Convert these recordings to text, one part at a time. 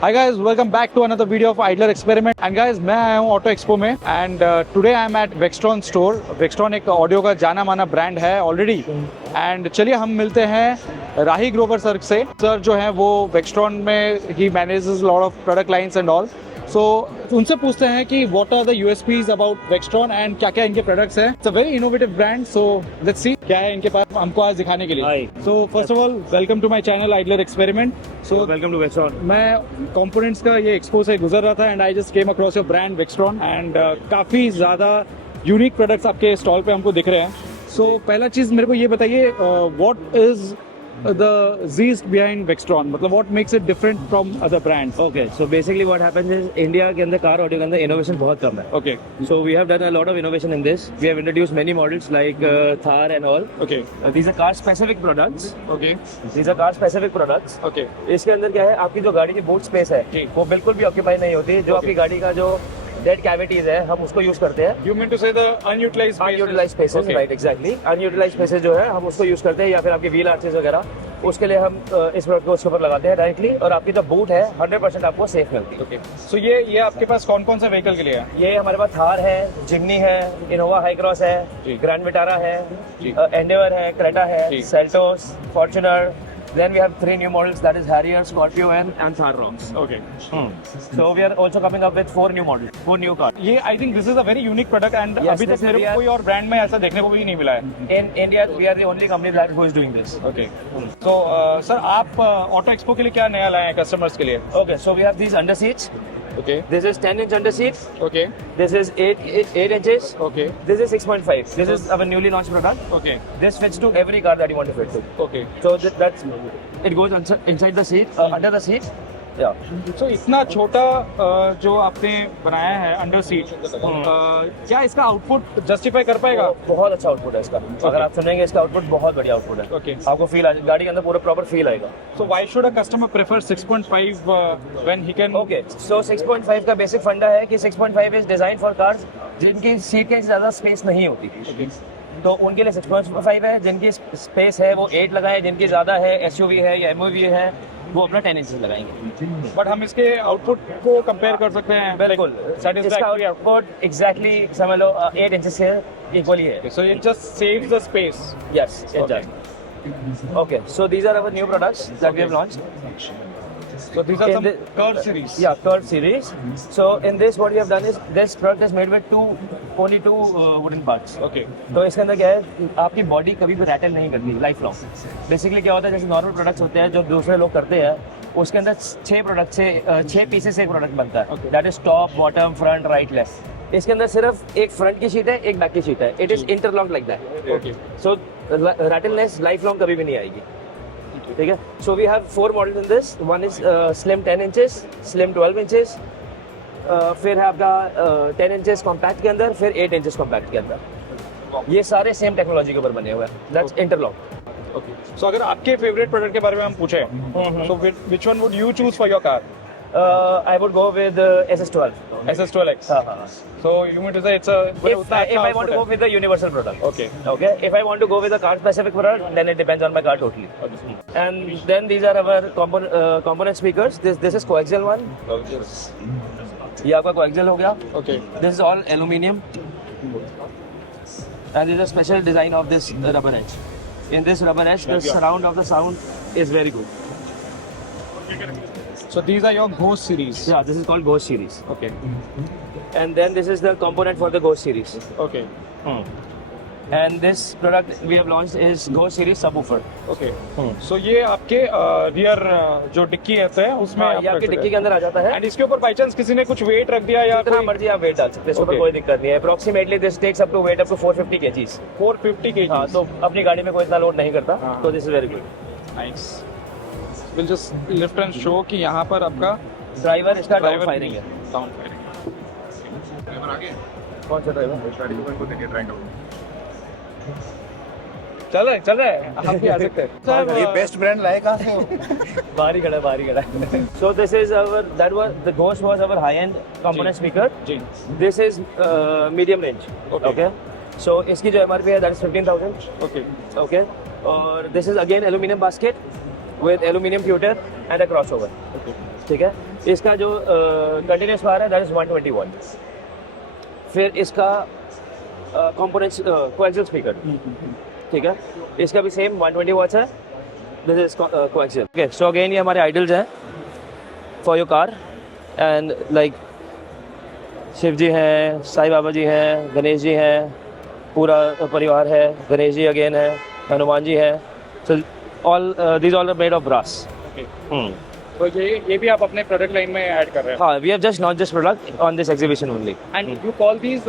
Hi guys, welcome back to another video of Idler Experiment. And guys, मैं आया हूँ auto expo में and today I am at Vextron store. Vextron एक audio का जाना माना ब्रांड है ऑलरेडी. एंड चलिए हम मिलते हैं राही ग्रोवर सर से. सर जो है वो वेक्सट्रॉन में ही manages lot of product lines and all. So उनसे पूछते हैं कि what are the USPs about Vextron and क्या क्या इनके प्रोडक्ट्स हैं. It's a very innovative brand. So let's see क्या है इनके पास हमको आज दिखाने के लिए. So first of all welcome to my channel Idler Experiment. So welcome to वेक्सट्रॉन. मैं कंपोनेंट्स का ये एक्सपो से गुजर रहा था and I just came across your brand Vextron and काफ़ी ज़्यादा यूनिक प्रोडक्ट्स आपके स्टॉल पे हमको दिख रहे हैं. सो पहला चीज़ मेरे को ये बताइए, what is the zest behind Vextron, मतलब what makes it different from other brands? Okay, so basically what happens is India के अंदर कार ऑडियो के अंदर इनोवेशन बहुत कम है. Okay. So we have done a lot of innovation in this. We have introduced many models like Thar and all. Okay. These are car specific products. Okay. These are car specific products. Okay. इसके अंदर क्या है, आपकी जो गाड़ी की boot space है वो बिल्कुल भी ऑक्यूपाई नहीं होती. जो आपकी गाड़ी का जो डेड कैविटीज है हम उसको यूज करते हैं. You mean to say the unutilized spaces? Unutilise spaces, right, exactly. Unutilise spaces जो है हम उसको यूज करते हैं, या फिर आपकी व्हील आर्चेस वगैरह उसके लिए हम इस प्रोडक्ट को उसके ऊपर लगाते हैं डायरेक्टली, और आपकी जो बूट है 100% आपको सेफ मिलती है. Okay. So ये आपके पास कौन कौन सा व्हीकल के लिए है? ये हमारे पास थार है, जिम्नी है, इनोवा हाई क्रॉस है, ग्रैंड विटारा है, एंडेवर है, क्रेटा है, Seltos, Fortuner. Then we have 3 new models, that is Harrier, Scorpio and Thar Rocks. Okay. So we are also coming up with 4 new models, 4 new cars. ये I think this is a very unique product and Yes, अभी तक this is मेरे को real. कोई और brand में ऐसा देखने को भी नहीं मिला है. In India, we are the only company that who is doing this. Okay. So sir आप ऑटो एक्सपो के लिए क्या नया लाए हैं कस्टमर्स के लिए? Okay, so we have these under seats. Okay. This is 10-inch under seat. Okay. This is 8 inches. Okay. This is 6.5. This is our newly launched product. Okay. This fits to every car that you want to fit to. Okay. So that's it goes inside the seat, under the seat. Yeah. So इतना छोटा जो आपने बनाया है under seat, क्या इसका output justify कर पाएगा? बहुत अच्छा आउटपुट है इसका. अगर आप सुनेंगे इसका आउटपुट बहुत बढ़िया आउटपुट है. Okay. आपको फील आएगा, गाड़ी के अंदर पूरा प्रॉपर फील आएगा. So why should a customer prefer 6.5 when he can? Okay. So 6.5 का बेसिक फंडा है कि 6.5 इज डिजाइन फॉर कार्स जिनकी सीट के ज्यादा स्पेस नहीं होती. तो उनके लिए 6.5 है. जिनकी स्पेस है वो 8 लगाए, जिनकी ज्यादा है, एसयूवी है या एमयूवी है, वो अपना 10 इंच लगाएंगे. बट हम इसके आउटपुट को कंपेयर कर सकते हैं. बिल्कुल. इसका आउटपुट एग्जैक्टली समझ लो 8 इंच से इक्वली है. So it just saves the space. Yes, it does. Okay, so these are our new products that we have launched. So these are In some the- curved series. Yeah, curved series. So in this what we have done is this product is made with only two wooden parts. Okay. तो इसके अंदर क्या है, आपकी body कभी भी rattle नहीं करती लाइफ लॉन्ग. बेसिकली क्या होता है, जैसे नॉर्मल प्रोडक्ट्स होते हैं जो दूसरे लोग करते हैं, उसके अंदर 6 पीसेस से एक प्रोडक्ट बनता है. That is top, bottom, front, right, left. इसके अंदर सिर्फ एक फ्रंट की शीट है, एक बैक की शीट है. It is interlock like that. Okay. So rattleness life long कभी भी नहीं आएगी. ठीक है. So we have 4 models in this. One is slim 10 inches, slim 12 inches, फिर है आपका 10 इंचेस कॉम्पैक्ट के अंदर, फिर 8 इंचेस कॉम्पैक्ट के अंदर. ये सारे सेम टेक्नोलॉजी के ऊपर बने हुए हैं. That's interlock. Okay. So अगर आपके फेवरेट प्रोडक्ट के बारे में हम पूछें, so which one would you choose for your car? I would go with SS12. SS12X. हाँ. So you mean to say it's a If I want to go with the universal product. Okay. Okay. If I want to go with a car specific product, then it depends on my car totally. And then these are our component speakers. This is coaxial one. ये आपका coaxial हो गया. Okay. This is all aluminium. And this is a special design of this rubber edge. In this rubber edge, the surround of the sound is very good. So these are your Ghost series. Yeah, this is called Ghost series. Okay. And then this is the component for the Ghost series. Okay. And this product we have launched is Ghost series subwoofer. Okay. So ये आपके rear जो dicky है उसमें हाँ, आप ये रख आपकी सकते डिक्की के हैं. अंदर आ जाता है. एंड इसके ऊपर बाई चांस किसी ने कुछ वेट रख दिया या जितना कोई मर्जी आप वेट डाल सकते हैं, इसके ऊपर Okay. कोई दिक्कत नहीं है. Approximately this takes up to weight up to 450 kgs. 450 kg. हाँ, तो अपनी गाड़ी में कोई इतना लोड नहीं करता. हाँ. तो this is very good. Nice. Will just lift and show कि यहाँ पर आपका ड्राइवर इसका डाउन ड्राइवर फायरिंग है. Down firing. ड्राइवर आगे. कौन सा ड्राइवर? चल रहा है. हम भी आ सकते हैं. ये बेस्ट ब्रांड लाए कहाँ से हो? बाहर ही खड़ा है. So this is our the Ghost was our high end component speaker. Ji. This is medium range. Okay. So इसकी जो MRP है that is 15,000. Okay. Okay. और this is again aluminum basket with aluminum pewter and a crossover. Okay. ठीक है. इसका जो continuous power है that is 120 watt. फिर इसका कंपोनेंट्स कोएक्सियल स्पीकर, ठीक है, इसका भी सेम 120 वॉट्स है। This is coaxial. Okay, so again ये हमारे आइडल्स हैं for your car and like Shiv ji हैं, साईं बाबा जी हैं, गणेश जी हैं, पूरा परिवार है, गणेश जी अगेन है, हनुमान जी है। So all these all are made of brass. तो ये भी आप अपने प्रोडक्ट लाइन में ऐड कर रहे हैं। हाँ, we have just launch this product on this exhibition only. And you call these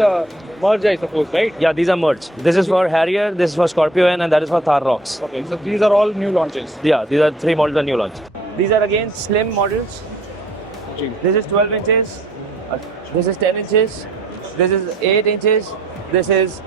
merge, I suppose, right? Yeah, these are merged. This is for Harrier, this is for Scorpio-N, and that is for Thar Rocks. Okay, so these are all new launches. Yeah, these are 3 models are new launch. These are again slim models. जी। This is 12 inches, this is 10 inches, this is 8 inches, this is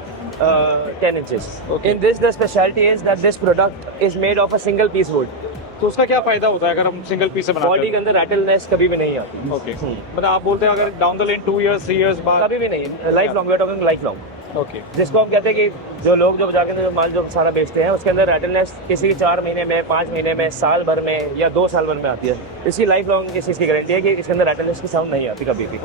10 inches. Okay. In this, the specialty is that this product is made of a single piece wood. तो उसका क्या फायदा होता है अगर हम single piece से बनाते बॉडी हैं? के अंदर रैटलनेस कभी भी नहीं आती। ओके, मतलब आप बोलते हैं अगर down the line 2 years 3 years बाद। कभी भी नहीं, life long, we are talking life long. Okay, जिसको हम कहते हैं कि जो लोग जो जाके जो माल जो सारा बेचते हैं उसके अंदर रैटलनेस किसी की 4 महीने में, 5 महीने में, साल भर में या 2 साल भर में आती है। इसकी लाइफ लॉन्ग इस चीज़ की गारंटी है कि इसके अंदर रैटलनेस की साउंड नहीं आती कभी भी।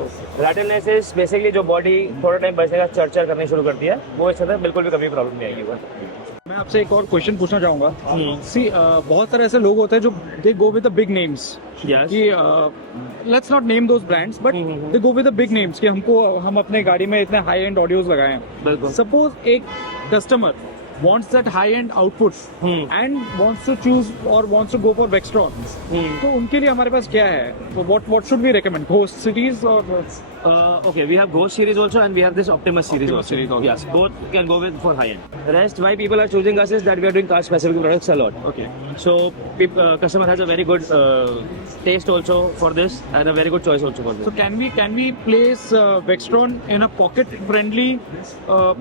रैटलनेस इज बेसिकली जो बॉडी थोड़ा टाइम बचेगा चरचर करनी शुरू करती है, वो इसके अंदर बिल्कुल भी कभी प्रॉब्लम नहीं आएगी। मैं आपसे एक और क्वेश्चन पूछना चाहूँगा। सी बहुत सारे ऐसे लोग होते हैं जो they go with the big names, Yes. कि let's not name those brands but they go with the big names कि हम अपने गाड़ी में इतने हाई एंड ऑडियोज लगाएं। बिल्कुल। सपोज एक customer wants that high end output and wants to choose or wants to go for Vextron, तो उनके लिए हमारे पास क्या है? So what should we recommend? Ghost series or Okay, we have Ghost series also, and we have this Optimus series Optimus also. series also. Yes, both can go with for high end. Rest why people are choosing us is that we are doing car specific products a lot. okay? So customer has a very good taste also for this and a very good choice also for So this. can we place Vextron in a pocket friendly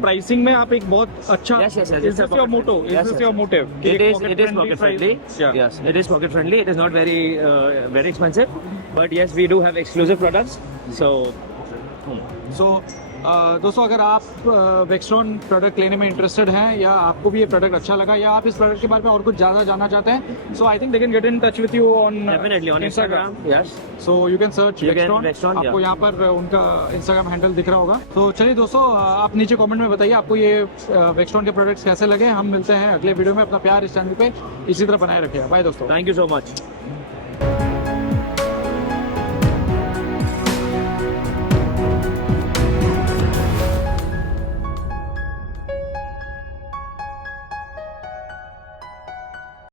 pricing में आप एक बहुत अच्छा Yes, yes, yes. Is this your motto? Is Yes, this yes. your motive? It is pocket friendly. Yeah. Yes, it is pocket friendly. It is not very expensive, but yes, we do have exclusive products. So So दोस्तों अगर आप Vextron product लेने में interested हैं या आपको भी ये प्रोडक्ट अच्छा लगा या आप इस प्रोडक्ट के बारे में और कुछ ज़्यादा जानना चाहते हैं, so I think they can get in touch with you on definitely on Instagram. Yes. So you can search You can Vextron। Vextron, आपको yeah. यहाँ पर उनका इंस्टाग्राम हैंडल दिख रहा होगा। तो चलिए दोस्तों, आप नीचे कमेंट में बताइए आपको ये Vextron के प्रोडक्ट्स कैसे लगे। हम मिलते हैं अगले वीडियो में। अपना प्यार इस चैनल पे इसी तरह बनाए रखिए। बाय दोस्तों। Thank you so much.